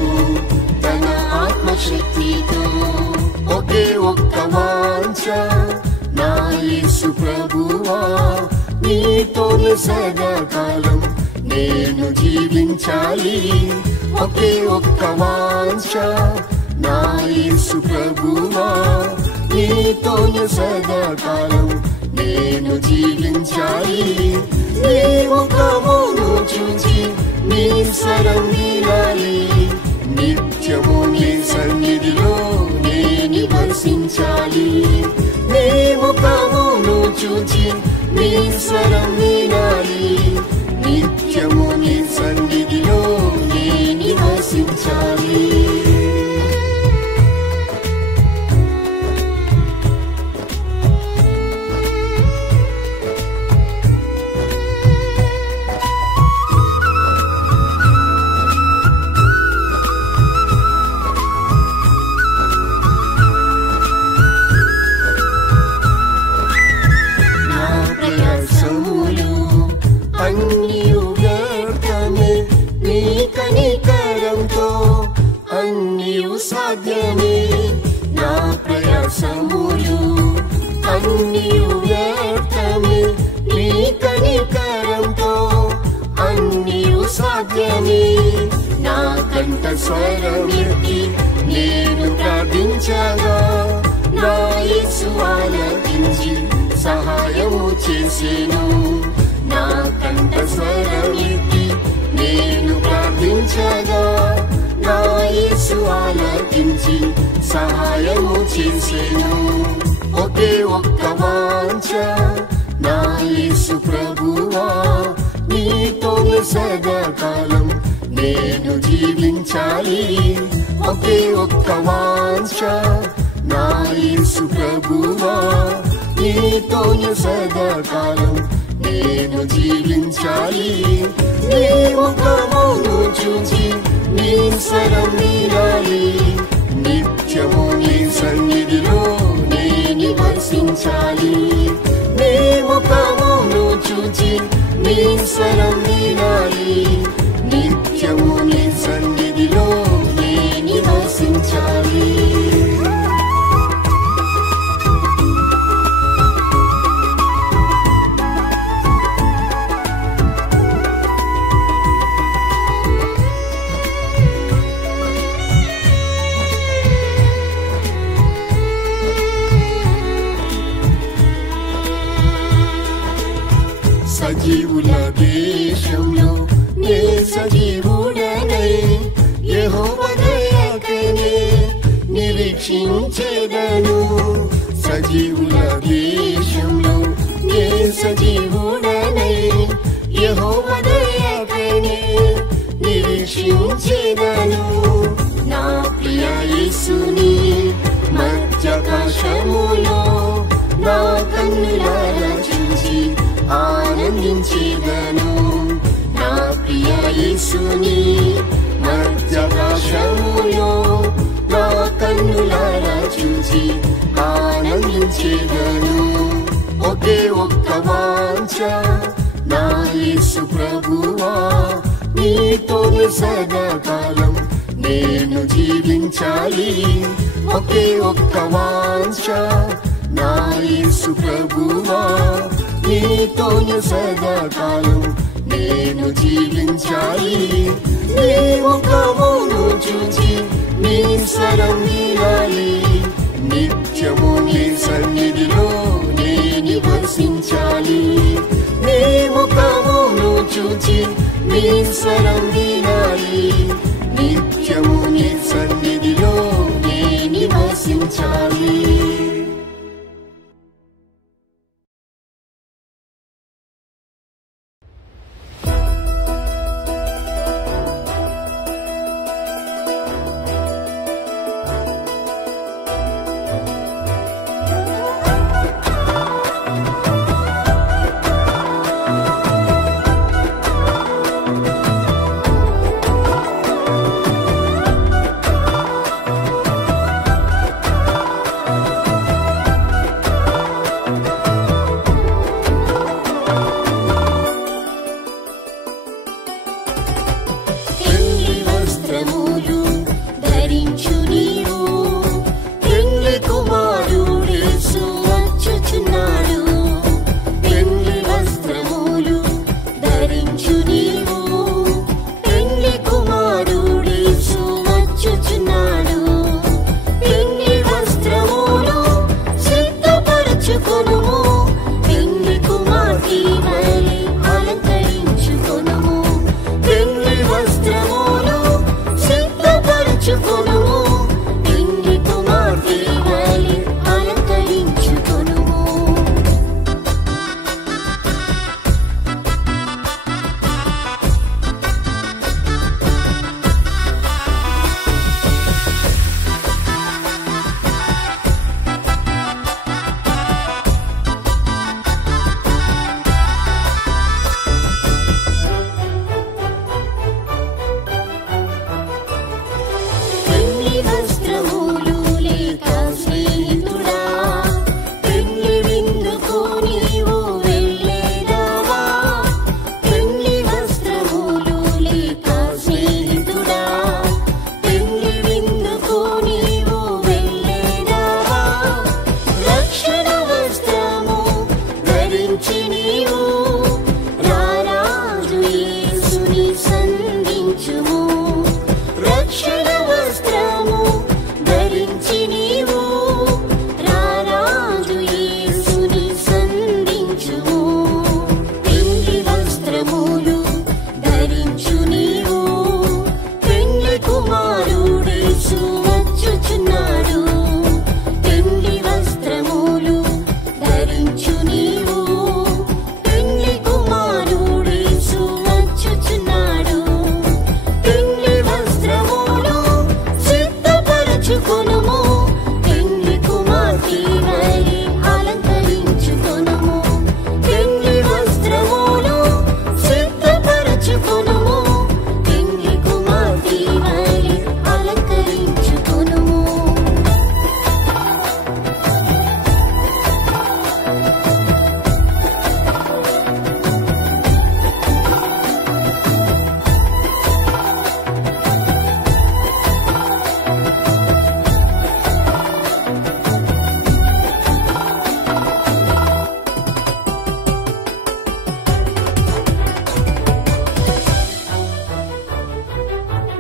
తన ఆత్మశక్తితో. ఒకే ఒక్క వాంఛ నా యేసు ప్రభువా, నీతోనే సదాకాలం నేను జీవించాలి. ఒకే ఒక్క వాంఛ నా యేసు ప్రభువా, నీతోనే సదాకాలం నేను జీవించాలి. నీ ముఖమును చూచి నీ స్వరం వినాలి, నిత్యము నీ సన్నిధిలో నే నివసించాలి. నీ ముఖమును చూచి నీ స్వరం వినాలి, నిత్యము నీ సన్నిధిలో నే నివసించాలి. సాధ్యమే నా ప్రయాసములు అన్నియు వ్యర్థమే, నీ కనికరంతో అన్నియు సాధ్యమే. నా కంఠ స్వరమెత్తి నేను ప్రార్థించగా నా యేసు ఆలకించి సహాయము చేసెను. నా కంఠ స్వరమెత్తి నేను ప్రార్థించగా నా యేసు ఆలకించి సహాయము చేసెను. ఒకే ఒక్క వాంఛ నా యేసు ప్రభువా, నీతోనే సదాకాలం నేను జీవించాలి. ఒకే ఒక్క వాంఛ నా యేసు ప్రభువా, నీతోనే సదాకాలం నేను జీవించాలి. నీ ముఖమును చూచి నీ స్వరం వినాలి, నిత్యము నీ సన్నిధిలో నే నివసించాలి. నీ ముఖమును చూచి నీ స్వరం వినాలి, నిత్యము నీ సన్నిధిలో నే నివసించాలి. సజీవుల దేశంలో నే సజీవుడనై యెహోవా దయకై నిరీక్షించెదను. సజీవుల దేశంలో నే సజీవుడనై యెహోవా దయకై నిరీక్షించెదను. నా ప్రియ యేసుని మధ్యాకాశములో నా కన్నులారా చూచి ఆనందించెదను. నా ప్రియ యేసుని మధ్యాకాశములో నా కన్నులారా చూచి ఆనందించెదను. ఒకే ఒక్క వాంఛ నా యేసు ప్రభువా, నీతోనే సదాకాలం నేను జీవించాలి. ఒకే ఒక్క వాంఛ నా యేసు ప్రభువా, నీతోనే సదాకాలం నేను జీవించాలి. నీ ముఖమును చూచి నీ స్వరం వినాలి, నిత్యము నీ సన్నిధిలో నే నివసించాలి. నీ ముఖమును చూచి నీ స్వరం వినాలి, నిత్యము నీ సన్నిధిలో నే నివసించాలి. పెళ్లి కుమారుడేసు వచ్చుచున్నాడు. పెళ్లి వస్త్రములు ధరించు నీవు, పెళ్లి కుమారుడేసు వచ్చుచున్నాడు. పెళ్లి వస్త్రములు సిద్ధపరచుకొనుము, పెళ్లి కుమార్తె వలె అలంకరించుకొనుము. పెళ్లి వస్త్రములు సిద్ధపరచుకొనుము, పెళ్లి కుమార్తె వలె అలంకరించుకొనుము. పెళ్లి వస్త్రములు లేక స్నేహితుడా, పెళ్లి విందుకు నీవు వెళ్ళేదావా? పెళ్లి వస్త్రములు లేక స్నేహితుడా, పెళ్లి విందుకు నీవు వెళ్ళేదావా? రక్షణ వస్త్రము ధరించి నీవు రారాజు యేసుని సంధించుము. రక్షణ వస్త్రము ధరించి నీవు రారాజు యేసుని సంధించుము. పెళ్లి వస్త్రములు ధరించు నీవు, పెళ్లి కుమారుడేసు వచ్చుచున్నాడు. పెళ్లి వస్త్రములు ధరించు నీవు, పెళ్లి కుమారుడేసు వచ్చుచున్నాడు. పెళ్లి వస్త్రములు సిద్ధపరచుకొనుము, పెళ్లి కుమార్తె వలె అలంకరించుకొనుము. పెళ్లి వస్త్రములు సిద్ధపరచుకొనుము, పెళ్లి కుమార్తె వలె అలంకరించుకొనుము.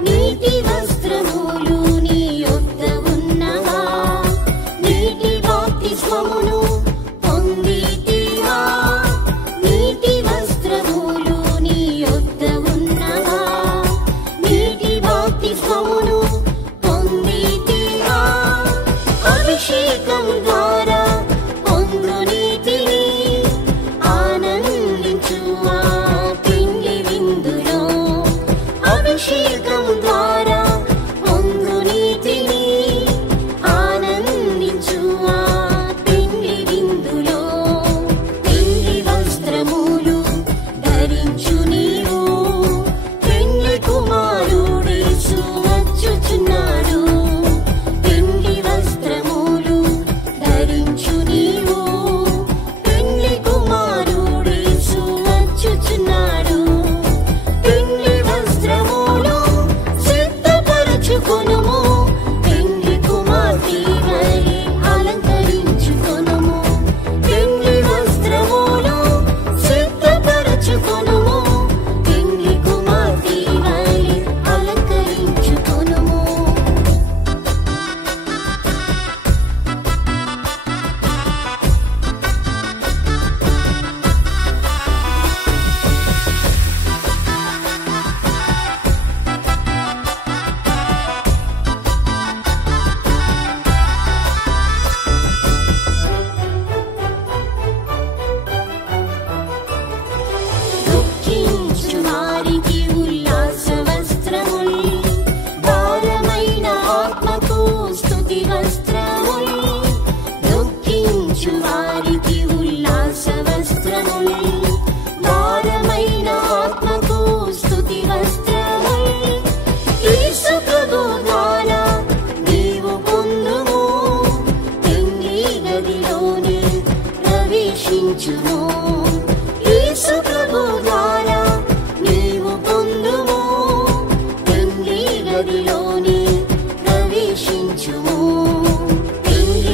నీతి వస్త్రములు నీ యొద్ద ఉన్నవా? నీతి బాప్తిస్మమును పొందితివా? నీతి వస్త్రములు నీ యొద్ద ఉన్నవా? నీతి బాప్తిస్మమును పొందితివా? అభిషేకం ద్వారా పొందు నీతిని ఆనందించు ఆ పెళ్లి విందులో. అభిషేకం ద్వారా పొందు నీతిని ఆనందించు ఆ పెళ్లి విందులో. పెళ్లి వస్త్రములు ధరించు నీవు, పెళ్లి కుమారుడేసు వచ్చుచున్నాడు. పెళ్లి వస్త్రములు ధరించు నీవు, పెళ్లి కుమారుడేసు వచ్చుచున్నాడు. పెళ్లి వస్త్రములు సిద్ధపరచుకొనుము, పెళ్లి కుమార్తె వలె అలంకరించుకొనుము. పెళ్లి వస్త్రములు సిద్ధపరచుకొనుము, పెళ్లి కుమార్తె వలె అలంకరించుకొనుము. దుఃఖించు వారికి ఉల్లాస వస్త్రముల్, భారమైన ఆత్మకు స్తుతి వస్త్రముల్. దుఃఖించు వారికి ఉల్లాస వస్త్రముల్, భారమైన ఆత్మకు స్తుతి వస్త్రముల్. యేసు ప్రభు ద్వారా నీవు పొందుము, పెళ్లి గదిలోనే ప్రవేశించుము. యేసు ప్రభు ద్వారా నీవు పొందుము, పెళ్లి గదిలోనే ప్రవేశించుము. పెళ్లి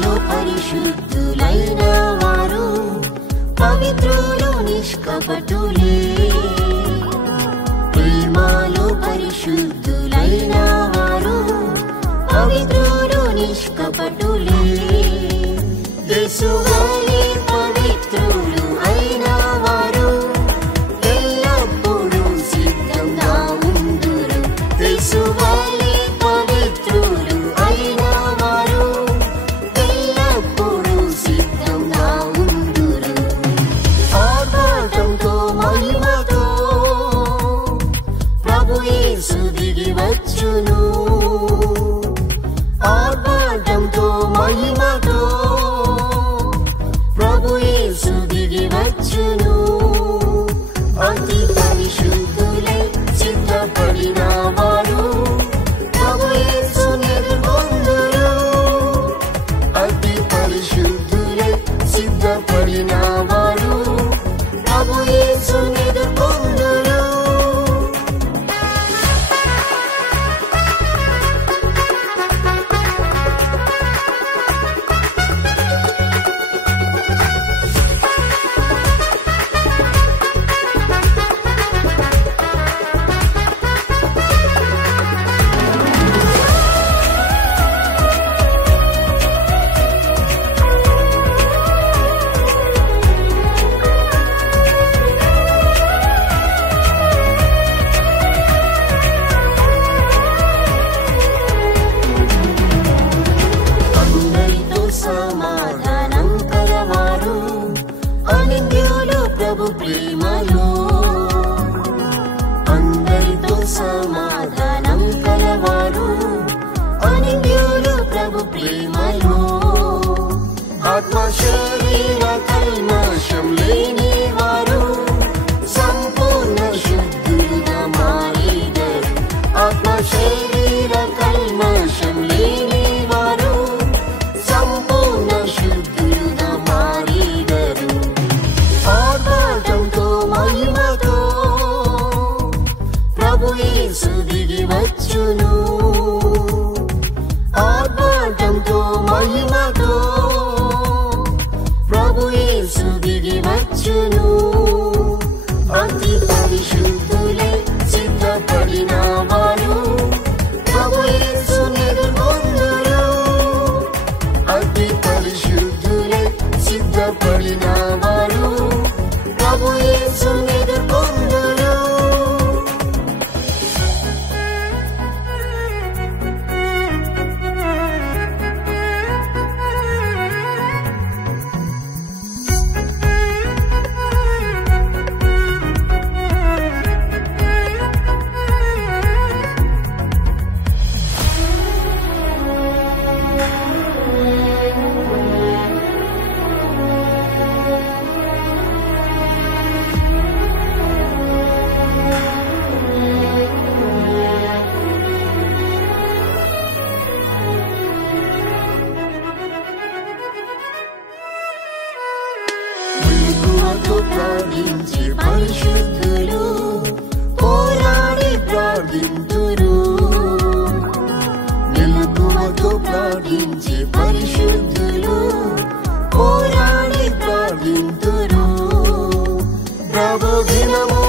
ప్రేమలో పరిశుద్ధులైన వారు పవిత్రులు నిష్కపటులే. ప్రేమలో పరిశుద్ధులైన వారు పవిత్రులు నిష్కపటులే. యేసు వలె పవిత్రులు అయిన వారు ఎల్లప్పుడూ సిద్ధంగా ఉందురు. యేసు వలె పవిత్రులు అయిన వారు ఎల్లప్పుడూ సిద్ధంగా ఉందురు. ఆర్భాటంతో మహిమతో ప్రభు యేసు దిగి వచ్చును. ఆర్భాటంతో మహిమతో ప్రభు యేసు దిగి వచ్చును. అతి పరిశుద్ధులై సిద్ధపడిన వారు ప్రభు యేసుని ఎదుర్కొందురు. అతి పరిశుద్ధులై సిద్ధపడిన వారు ప్రభు యేసుని ఎదుర్కొందురు. సమాధానం కలవారు అనింద్యులు ప్రభు ప్రేమలో. అందరితో సమాధానం కలవారు అనింద్యులు ప్రభు ప్రేమలో. ఆత్మ శరీర కల్మషం లేని వారు సంపూర్ణ శుద్ధులుగా మారేదరు. ఆత్మ శరీర కల్మషం లేని వారు సంపూర్ణ శుద్ధులుగా మారేదరు. ఆర్భాటంతో మహిమతో ప్రభు యేసు దిగి వచ్చును. ఆర్భాటంతో మహిమతో ప్రభు యేసు దిగి వచ్చును. అతి పరిశుద్ధులై సిద్ధపడిన వారు ప్రభు యేసుని ఎదుర్కొందురు. అతి పరిశుద్ధులై సిద్ధపడిన వారు ప్రభు యేసుని ఎదుర్కొందురు. మెలకువతో ప్రార్థించే పరిశుద్ధులు పోరాడి ప్రార్థింతురు. మెలకువతో ప్రార్థించే పరిశుద్ధులు పోరాడి ప్రార్థింతురు. ప్రభు దినము